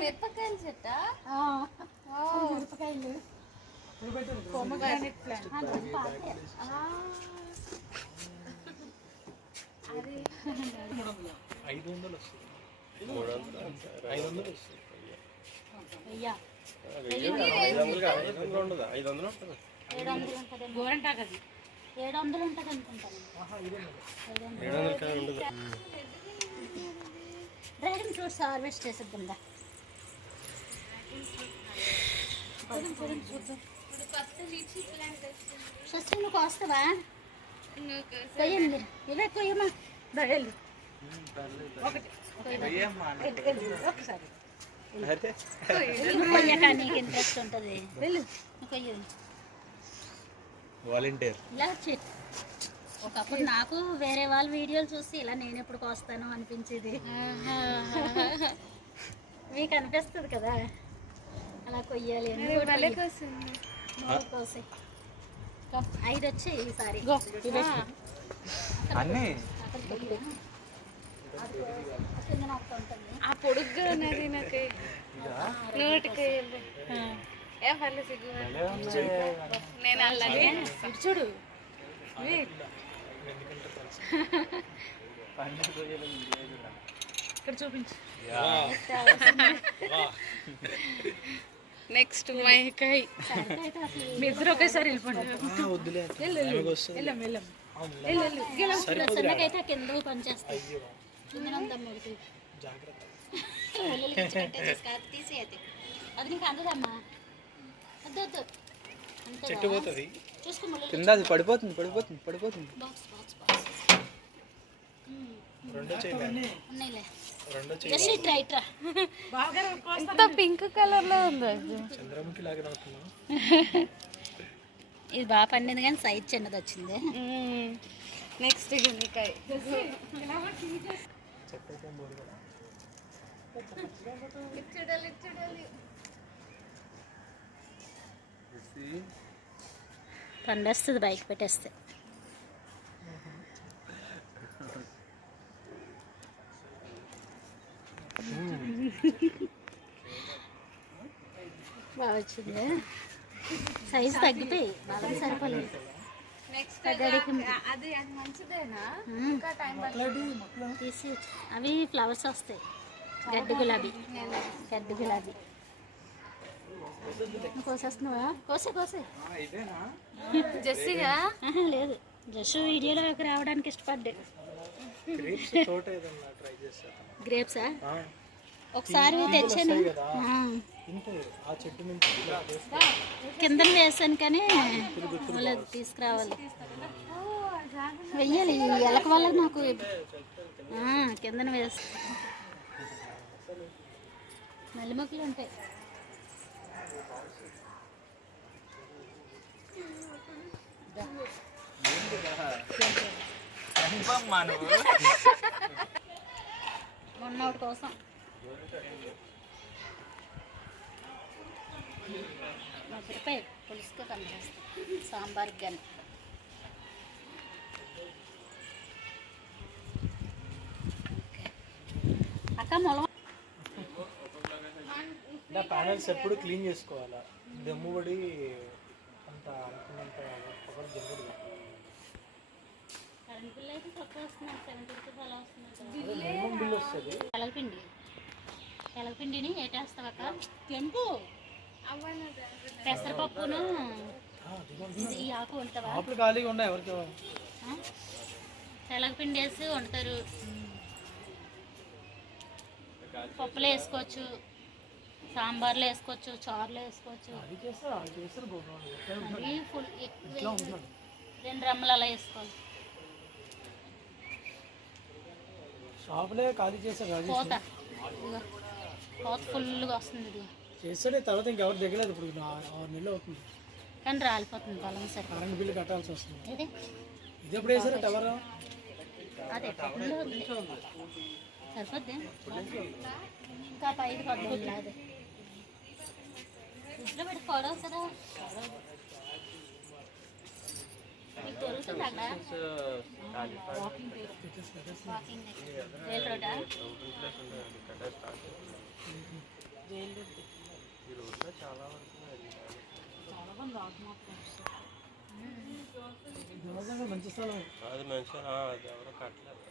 మిరపకాయలు చెట్ట మిరపకాయలు గోరంటాకు అది 700 ఉంటుంది అనుకుంటాను. డ్రాగన్ ఫ్రూట్స్ హార్వెస్ట్ చేసేద్దా శస్త్రి నువ్వు కోస్తావా? కొయ్యండి ఇవే కొయ్యమ్మా బయలు ఒకసారి కొయ్యక నీకు ఇంట్రెస్ట్ ఉంటుంది. వెళ్ళు కొయ్యండి వాలంటీర్. ఇలా చెట్టు ఒకప్పుడు నాకు వేరే వాళ్ళ వీడియోలు చూసి ఇలా నేను ఎప్పుడు కోస్తాను అనిపించేది. మీకు అనిపిస్తుంది కదా అలా కొయ్యాలి అని. 5 వచ్చాయి ఈసారి. ఆ పొడుగ్గా ఉన్నది నాకు నోటికి నేను అలాగే చూడు ఇక్కడ చూపించు. నెక్స్ట్ మైకాయ్ మీ ఇద్దరు ఒకేసారి సన్నకైతే కింద పనిచేస్తాయి. తీసేది అది నీకు అందదమ్మా. వద్దు చెట్టు పోతుంది కింద, అది పడిపోతుంది. పింక్ కలర్ లో ఉంది. ఇది బాగా పండింది కానీ సైజ్ చిన్నది వచ్చింది. నెక్స్ట్ గుండికాయ పండేస్తుంది బైక్ పెట్టేస్తే. బాగా వచ్చింది. సైజు తగ్గిపోయి బాగా సరిపోలేదు. తీసి అవి ఫ్లవర్స్ వస్తాయి. గడ్డి గులాబీ కోసేస్తున్నావా? కోసే జెస్సీగా లేదు, జస్ట్ వీడియోలోకి రావడానికి ఇష్టపడ్డా. గ్రేప్సా ఒకసారి తెచ్చాను, కింద వేసాను కానీ తీసుకురావాలి. వెయ్యాలి ఎలక వల్ల నాకు కిందన వేస్తా. నల్లి మొక్కలు ఉంటాయి. మొన్నటి కోసం మొదటిపై పులుసుగా పనిచేస్తాం సాంబార్కి కానీ. అక్క మొల ప్యానల్స్ ఎప్పుడు క్లీన్ చేసుకోవాలా. దమ్ము పడి అంత అనుకున్నంత కరెంట్ బిల్ అయితే తక్కువ వస్తున్నాయి. 70 రూపీస్ అలా వస్తుంది. తెలగపిండిని ఏటేస్తావు అక్క? తెంపు పెసరపప్పును ఈ ఆకు వండుతావా? తెలగపిండి వేసి వండుతారు. పప్పులో వేసుకోవచ్చు, సాంబార్లో వేసుకోవచ్చు, చారులో వేసుకోవచ్చు. ఫుల్ 2 రమ్మలు అలా వేసుకోవాలి. కోత ఫుల్గా వస్తుంది. ఇది చేస్తాడే తర్వాత ఇంకెవరు దిగలేదు. ఇప్పుడు 6 నెలలు అవుతుంది కానీ రాలిపోతుంది పొలం. సరే కరెంట్ బిల్లు కట్టాల్సి వస్తుంది. ఇది ఎప్పుడు వేసారు టవర్? అదే సరిపోద్ది. ఇంకా 5 పద్ధతులు అదే ఫ్రిడ్జ్లో పెట్టి పడవు కదా. మీకు దొరుకుతుంది అక్కడ వాకింగ్ రైల్ రోడ్డా ఈ రోడ్లో చాలా వరకు మంచి స్థలం అది మంచిగా అది ఎవరో కట్టలేదు.